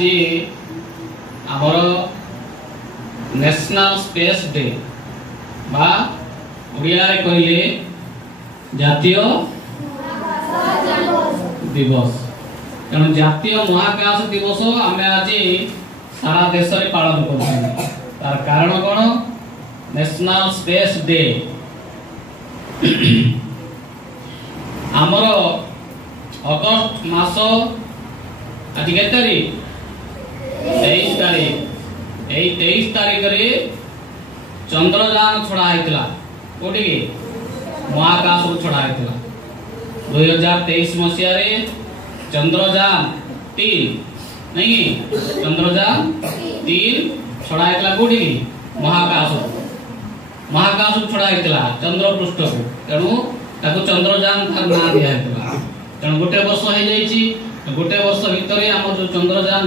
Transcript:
आज आमर national space day बा उड़िया रे कहले जातीय दिवस। तेणु जातीय महाकाश दिवस आम आज सारा देश में पालन कर तार कारण कौन नेशनल स्पेस डे आमर अगस्त मास आज के तारीख 23 तारीख यही 23 तारीख रे चंद्रयान छड़ा होता कोटी महाकाश छड़ा होता 2023 मसीह रे चंद्रयान 3 नहीं चंद्रयान 3 छड़ा होता कोटी महाकाश छड़ा होता चंद्र पृष्ठ को तेणु ताको चंद्रयान तार नाम दिया होता तेणु गोटे वर्ष हो जाइए गोटे वर्ष भितर आम जो चंद्रयान